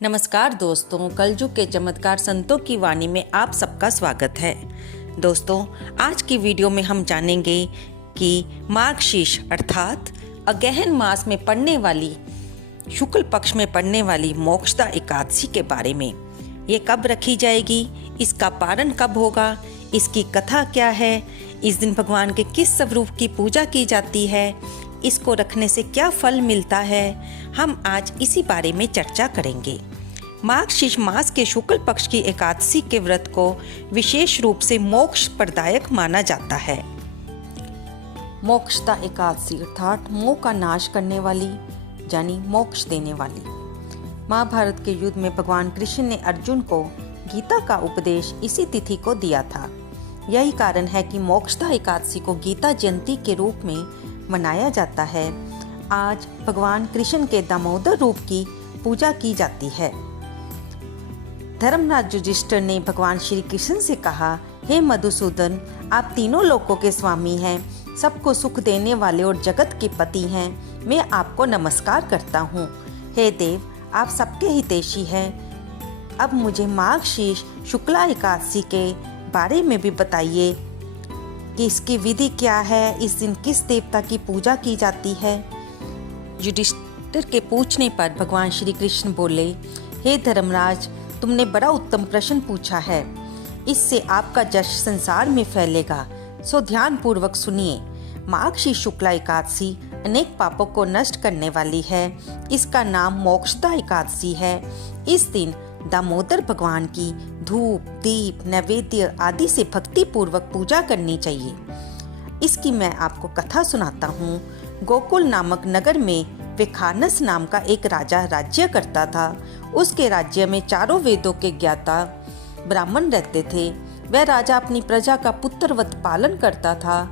नमस्कार दोस्तों, कलयुग के चमत्कार संतों की वाणी में आप सबका स्वागत है। दोस्तों, आज की वीडियो में हम जानेंगे कि मार्गशीर्ष अर्थात अगहन मास में पड़ने वाली शुक्ल पक्ष में पड़ने वाली मोक्षदा एकादशी के बारे में। ये कब रखी जाएगी, इसका पारण कब होगा, इसकी कथा क्या है, इस दिन भगवान के किस स्वरूप की पूजा की जाती है, इसको रखने से क्या फल मिलता है, हम आज इसी बारे में चर्चा करेंगे। मार्गशीर्ष मास के शुक्ल पक्ष की एकादशी के व्रत को विशेष रूप से मोक्ष प्रदायक माना जाता है। मोक्षदा एकादशी अर्थात मोह का नाश करने वाली यानी मोक्ष देने वाली। महाभारत के युद्ध में भगवान कृष्ण ने अर्जुन को गीता का उपदेश इसी तिथि को दिया था। यही कारण है कि मोक्षदा एकादशी को गीता जयंती के रूप में मनाया जाता है। आज भगवान कृष्ण के दामोदर रूप की पूजा की जाती है। धर्मराज युधिष्ठिर ने भगवान श्री कृष्ण से कहा, हे मधुसूदन, आप तीनों लोकों के स्वामी हैं, सबको सुख देने वाले और जगत के पति हैं। मैं आपको नमस्कार करता हूँ। हे देव, आप सबके हितैषी हैं। अब मुझे मार्गशीर्ष शुक्ला एकादशी के बारे में भी बताइए कि इसकी विधि क्या है, इस दिन किस देवता की पूजा की जाती है। युधिष्ठिर के पूछने पर भगवान श्री कृष्ण बोले, हे धर्मराज, तुमने बड़ा उत्तम प्रश्न पूछा है। इससे आपका यश संसार में फैलेगा, सो ध्यान पूर्वक सुनिए। मार्गशीर्ष शुक्ला एकादशी अनेक पापों को नष्ट करने वाली है। इसका नाम मोक्षदा एकादशी है। इस दिन दामोदर भगवान की धूप, दीप, नैवेद्य आदि से भक्ति पूर्वक पूजा करनी चाहिए। इसकी मैं आपको कथा सुनाता हूँ। गोकुल नामक नगर में विखानस नाम का एक राजा राज्य करता था। उसके राज्य में चारों वेदों के ज्ञाता ब्राह्मण रहते थे। वह राजा अपनी प्रजा का पुत्रवत पालन करता था।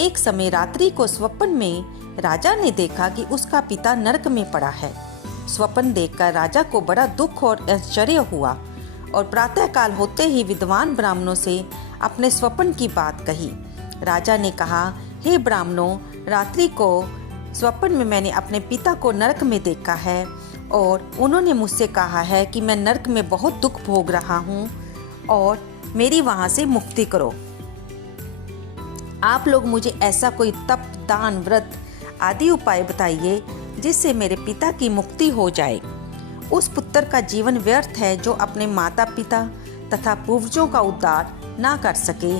एक समय रात्रि को स्वप्न में राजा ने देखा कि उसका पिता नरक में पड़ा है। स्वप्न देखकर राजा को बड़ा दुख और आश्चर्य हुआ और प्रातःकाल होते ही विद्वान ब्राह्मणों से अपने स्वप्न की बात कही। राजा ने कहा, हे ब्राह्मणों, रात्रि को स्वप्न में मैंने अपने पिता को नरक में देखा है और उन्होंने मुझसे कहा है कि मैं नरक में बहुत दुख भोग रहा हूँ और मेरी वहाँ से मुक्ति करो। आप लोग मुझे ऐसा कोई तप, दान, व्रत आदि उपाय बताइए जिससे मेरे पिता की मुक्ति हो जाए। उस पुत्र का जीवन व्यर्थ है जो अपने माता पिता तथा पूर्वजों का उद्धार ना कर सके।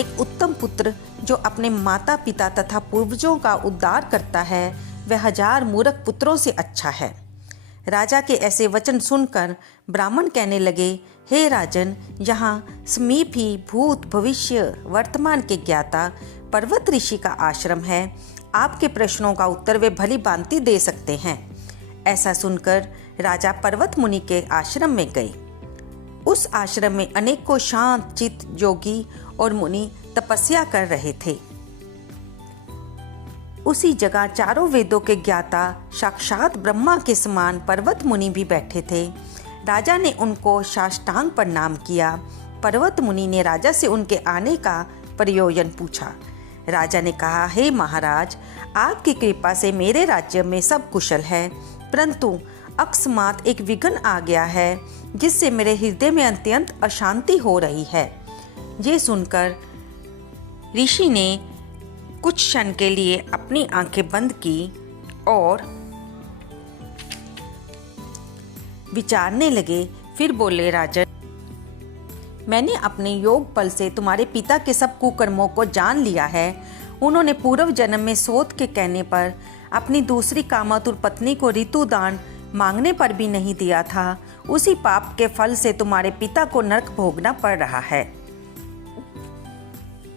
एक उत्तम पुत्र जो अपने माता पिता तथा पूर्वजों का उद्धार करता है, वह 1000 मूर्ख पुत्रों से अच्छा है। राजा के ऐसे वचन सुनकर ब्राह्मण कहने लगे, हे राजन, यहाँ समीप ही भूत, भविष्य, वर्तमान के ज्ञाता पर्वत ऋषि का आश्रम है। आपके प्रश्नों का उत्तर वे भली भांति दे सकते हैं। ऐसा सुनकर राजा पर्वत मुनि के आश्रम में गए। उस आश्रम में अनेकों शांत चित्त योगी और मुनि तपस्या कर रहे थे। उसी जगह चारों वेदों के ज्ञाता साक्षात ब्रह्मा के समान पर्वत मुनि भी बैठे थे। राजा ने उनको साष्टांग प्रणाम किया। पर्वत मुनि ने राजा से उनके आने का प्रयोजन पूछा। राजा ने कहा, हे महाराज, आपकी कृपा से मेरे राज्य में सब कुशल है, परंतु अकस्मात एक विघ्न आ गया है जिससे मेरे हृदय में अत्यंत अशांति हो रही है। ये सुनकर ऋषि ने कुछ क्षण के लिए अपनी आंखें बंद की और विचारने लगे। फिर बोले, राजन, मैंने अपने योग बल से तुम्हारे पिता के सब कुकर्मों को जान लिया है। उन्होंने पूर्व जन्म में सोत के कहने पर अपनी दूसरी कामातुर पत्नी को ऋतुदान मांगने पर भी नहीं दिया था। उसी पाप के फल से तुम्हारे पिता को नरक भोगना पड़ रहा है।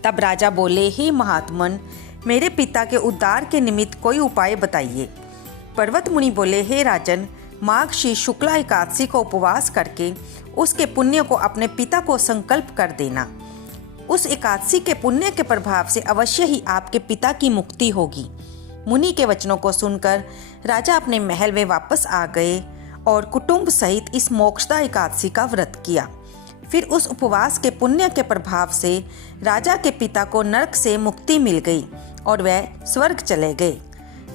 तब राजा बोले, हे महात्मन, मेरे पिता के उद्धार के निमित्त कोई उपाय बताइए। पर्वत मुनि बोले, हे राजन, मार्गशीर्ष शुक्ला एकादशी को उपवास करके उसके पुण्य को अपने पिता को संकल्प कर देना। उस एकादशी के पुण्य के प्रभाव से अवश्य ही आपके पिता की मुक्ति होगी। मुनि के वचनों को सुनकर राजा अपने महल में वापस आ गए और कुटुंब सहित इस मोक्षदा एकादशी का व्रत किया। फिर उस उपवास के पुण्य के प्रभाव से राजा के पिता को नरक से मुक्ति मिल गई और वह स्वर्ग चले गए।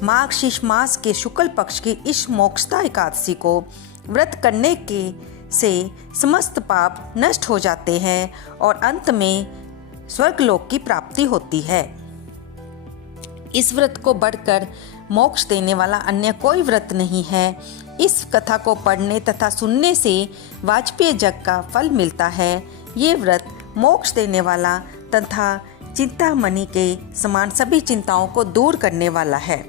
मार्गशीर्ष मास के शुक्ल पक्ष की इस मोक्षदा एकादशी को व्रत करने के से समस्त पाप नष्ट हो जाते हैं और अंत में स्वर्गलोक की प्राप्ति होती है। इस व्रत को बढ़कर मोक्ष देने वाला अन्य कोई व्रत नहीं है। इस कथा को पढ़ने तथा सुनने से वाजपेय यज्ञ का फल मिलता है। ये व्रत मोक्ष देने वाला तथा चिंतामणि के समान सभी चिंताओं को दूर करने वाला है।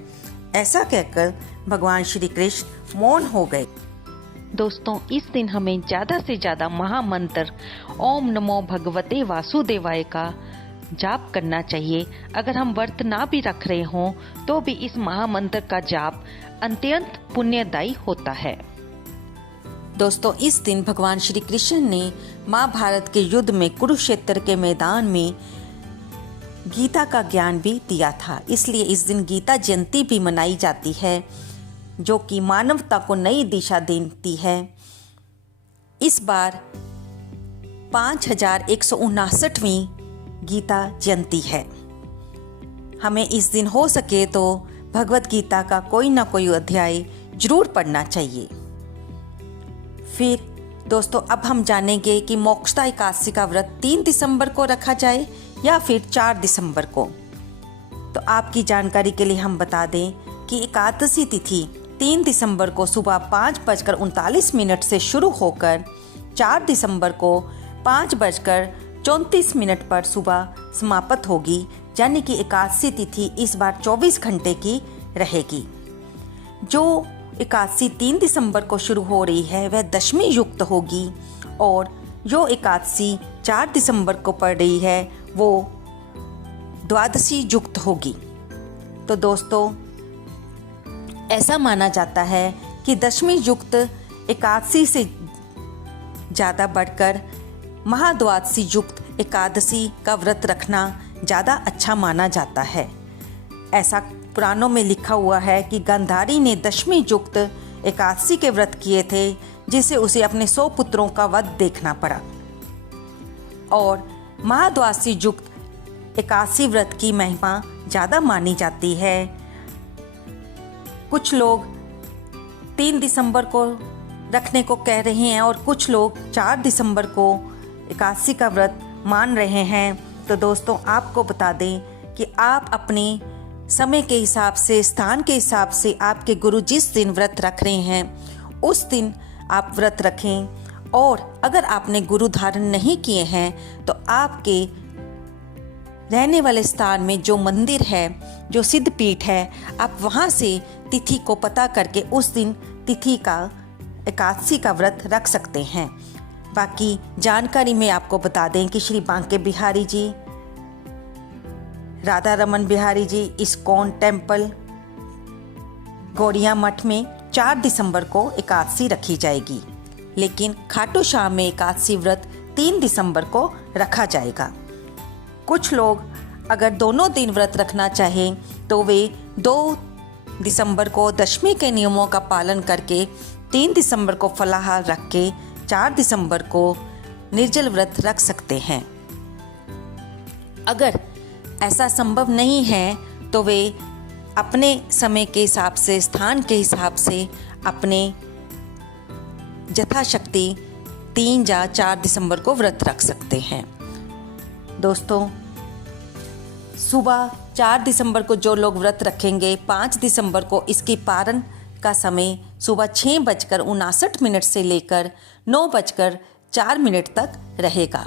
ऐसा कहकर भगवान श्री कृष्ण मौन हो गए। दोस्तों, इस दिन हमें ज़्यादा से ज़्यादा महामंत्र ओम नमो भगवते वासुदेवाय का जाप करना चाहिए। अगर हम व्रत ना भी रख रहे हों तो भी इस महामंत्र का जाप अत्यंत पुण्यदायी होता है। दोस्तों, इस दिन भगवान श्री कृष्ण ने महाभारत के युद्ध में कुरुक्षेत्र के मैदान में गीता का ज्ञान भी दिया था। इसलिए इस दिन गीता जयंती भी मनाई जाती है, जो कि मानवता को नई दिशा देती है। इस बार 5159वीं गीता जयंती है। हमें इस दिन हो सके तो भगवत गीता का कोई ना कोई अध्याय जरूर पढ़ना चाहिए। फिर दोस्तों, अब हम जानेंगे कि मोक्षदा एकादशी का व्रत 3 दिसंबर को रखा जाए या फिर 4 दिसंबर को। तो आपकी जानकारी के लिए हम बता दें कि एकादशी तिथि 3 दिसंबर को सुबह 5:39 से शुरू होकर 4 दिसंबर को 5:34 पर सुबह समाप्त होगी। यानी कि एकादशी तिथि इस बार 24 घंटे की रहेगी। जो एकादशी 3 दिसंबर को शुरू हो रही है वह दशमी युक्त होगी और जो एकादशी 4 दिसंबर को पड़ रही है वो द्वादशी युक्त होगी। तो दोस्तों, ऐसा माना जाता है कि दशमी युक्त एकादशी से ज़्यादा बढ़कर महाद्वादशी युक्त एकादशी का व्रत रखना ज़्यादा अच्छा माना जाता है। ऐसा पुराणों में लिखा हुआ है कि गांधारी ने दशमी युक्त एकादशी के व्रत किए थे, जिसे उसे अपने 100 पुत्रों का वध देखना पड़ा। और महाद्वादशी युक्त एकादशी व्रत की महिमा ज़्यादा मानी जाती है। कुछ लोग 3 दिसंबर को रखने को कह रहे हैं और कुछ लोग 4 दिसंबर को एकादशी का व्रत मान रहे हैं। तो दोस्तों, आपको बता दें कि आप अपने समय के हिसाब से, स्थान के हिसाब से आपके गुरु जिस दिन व्रत रख रहे हैं उस दिन आप व्रत रखें। और अगर आपने गुरु धारण नहीं किए हैं तो आपके रहने वाले स्थान में जो मंदिर है, जो सिद्ध पीठ है, आप वहाँ से तिथि को पता करके उस दिन तिथि का एकादशी का व्रत रख सकते हैं। बाकी जानकारी में आपको बता दें कि श्री बांके बिहारी जी, राधा रमन बिहारी जी इस्कॉन टेम्पल गौड़िया मठ में 4 दिसंबर को एकादशी रखी जाएगी, लेकिन खाटू श्याम में एकादशी व्रत 3 दिसंबर को रखा जाएगा। कुछ लोग अगर दोनों दिन व्रत रखना चाहें तो वे 2 दिसंबर को दशमी के नियमों का पालन करके 3 दिसंबर को फलाहार रख के 4 दिसंबर को निर्जल व्रत रख सकते हैं। अगर ऐसा संभव नहीं है तो वे अपने समय के हिसाब से, स्थान के हिसाब से अपने यथाशक्ति 3 या 4 दिसंबर को व्रत रख सकते हैं। दोस्तों, सुबह 4 दिसंबर को जो लोग व्रत रखेंगे, 5 दिसंबर को इसकी पारण का समय सुबह 6:59 से लेकर 9:04 तक रहेगा।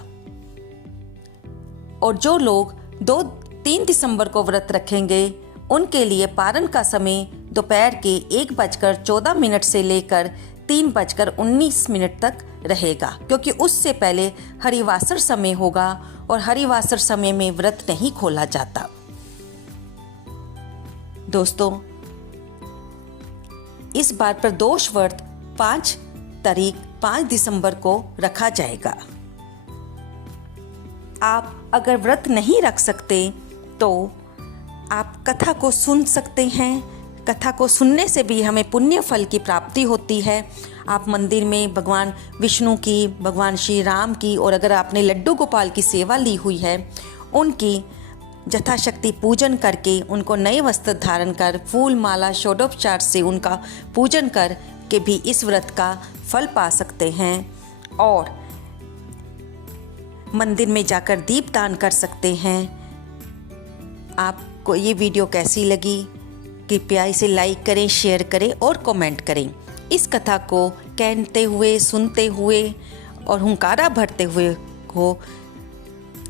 और जो लोग 3 दिसंबर को व्रत रखेंगे उनके लिए पारण का समय दोपहर के 1:14 से लेकर 3:19 तक रहेगा, क्योंकि उससे पहले हरिवासर समय होगा और हरिवासर समय में व्रत नहीं खोला जाता। दोस्तों, इस बार प्रदोष व्रत 5 दिसंबर को रखा जाएगा। आप अगर व्रत नहीं रख सकते तो आप कथा को सुन सकते हैं। कथा को सुनने से भी हमें पुण्य फल की प्राप्ति होती है। आप मंदिर में भगवान विष्णु की, भगवान श्री राम की, और अगर आपने लड्डू गोपाल की सेवा ली हुई है उनकी यथाशक्ति पूजन करके, उनको नए वस्त्र धारण कर, फूल माला षोडोपचार से उनका पूजन कर के भी इस व्रत का फल पा सकते हैं और मंदिर में जाकर दीपदान कर सकते हैं। आपको ये वीडियो कैसी लगी? कृपया इसे लाइक करें, शेयर करें और कमेंट करें। इस कथा को कहते हुए, सुनते हुए और हुंकारा भरते हुए हो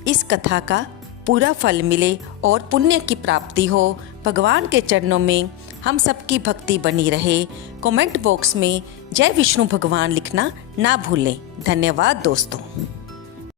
इस कथा का पूरा फल मिले और पुण्य की प्राप्ति हो। भगवान के चरणों में हम सबकी भक्ति बनी रहे। कमेंट बॉक्स में जय विष्णु भगवान लिखना ना भूलें। धन्यवाद दोस्तों।